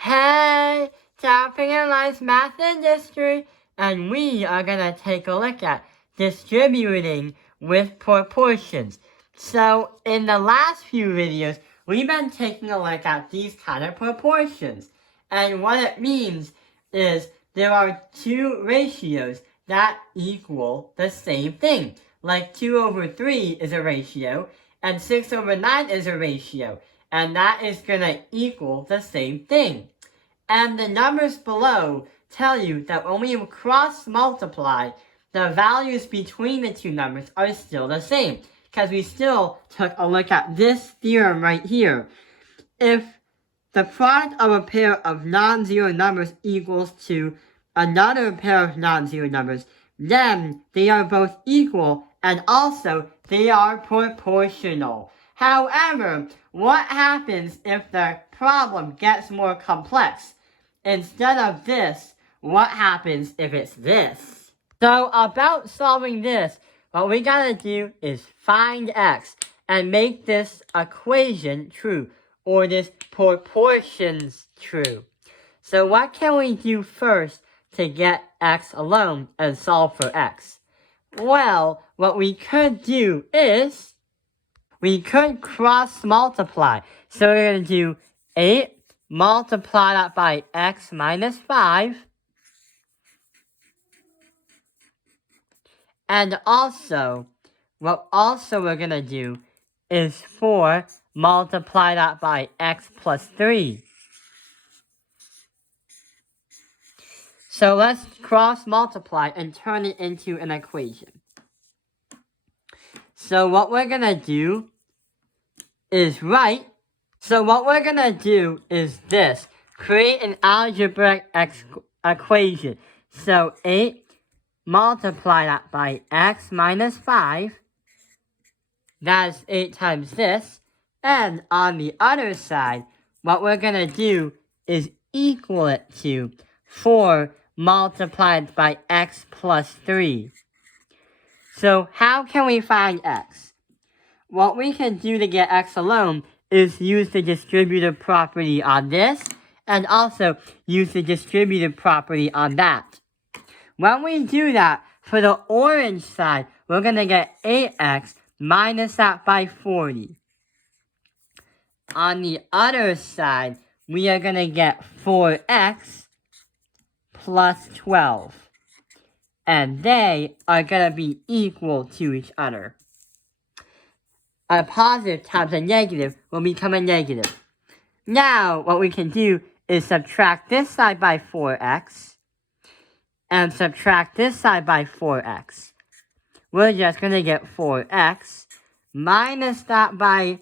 Hey, Tapping and Life's Math Industry, and we are going to take a look at distributing with proportions. So, in the last few videos, we've been taking a look at these kind of proportions. And what it means is there are two ratios that equal the same thing. Like 2 over 3 is a ratio, and 6 over 9 is a ratio. And that is going to equal the same thing. And the numbers below tell you that when we cross multiply, the values between the two numbers are still the same. Because we still took a look at this theorem right here. If the product of a pair of non-zero numbers equals to another pair of non-zero numbers, then they are both equal and also they are proportional. However, what happens if the problem gets more complex? Instead of this, what happens if it's this? So about solving this, what we gotta do is find x and make this equation true, or this proportions true. So what can we do first to get x alone and solve for x? Well, what we could do is we could cross multiply. So we're going to do 8 multiply that by x minus 5. And also, what we're going to do is 4 multiply that by x plus 3. So let's cross multiply and turn it into an equation. So what we're going to do is this. Create an algebraic equation. So 8 multiply that by x minus 5. That is 8 times this. And on the other side, what we're going to do is equal it to 4 multiplied by x plus 3. So how can we find x? What we can do to get x alone is use the distributive property on this, and also use the distributive property on that. When we do that, for the orange side, we're going to get 8x minus that by 40. On the other side, we are going to get 4x plus 12. And they are going to be equal to each other. A positive times a negative will become a negative. Now, what we can do is subtract this side by 4x. And subtract this side by 4x. We're just going to get 4x minus that by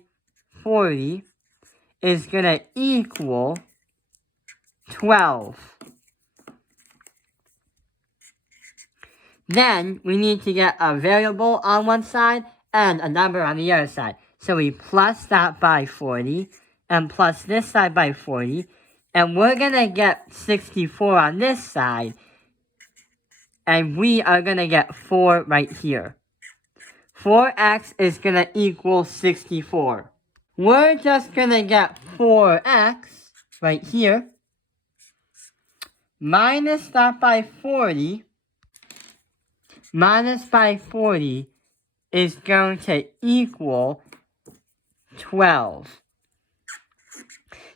40 is going to equal 12. Then, we need to get a variable on one side and a number on the other side. So we plus that by 40, and plus this side by 40, and we're going to get 64 on this side, and we are going to get 4 right here. 4x is going to equal 64. We're just going to get 4x right here, minus that by 40, minus by 40 is going to equal 12.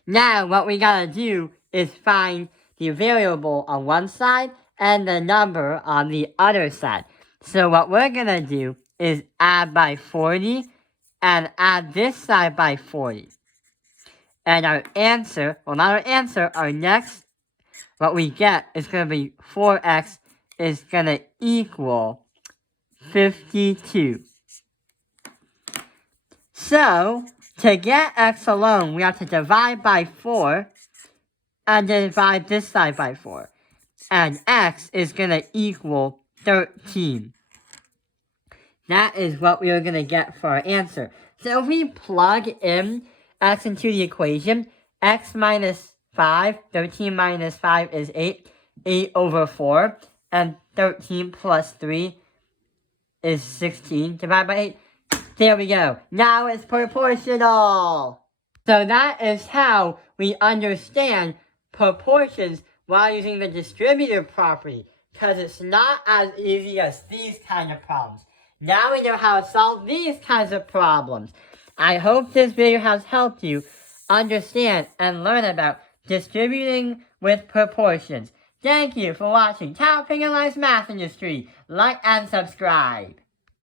Now, what we gotta do is find the variable on one side and the number on the other side. So what we're gonna do is add by 40 and add this side by 40. And our answer, well not our answer, our next, what we get is gonna be 4x is going to equal 52. So, to get x alone, we have to divide by 4 and divide this side by 4. And x is going to equal 13. That is what we are going to get for our answer. So if we plug in x into the equation, x minus 5, 13 minus 5 is 8, 8 over 4. And 13 plus 3 is 16. Divided by 8. There we go. Now it's proportional. So that is how we understand proportions while using the distributive property, because it's not as easy as these kind of problems. Now we know how to solve these kinds of problems. I hope this video has helped you understand and learn about distributing with proportions. Thank you for watching Tao Penalized Math Industry. Like and subscribe.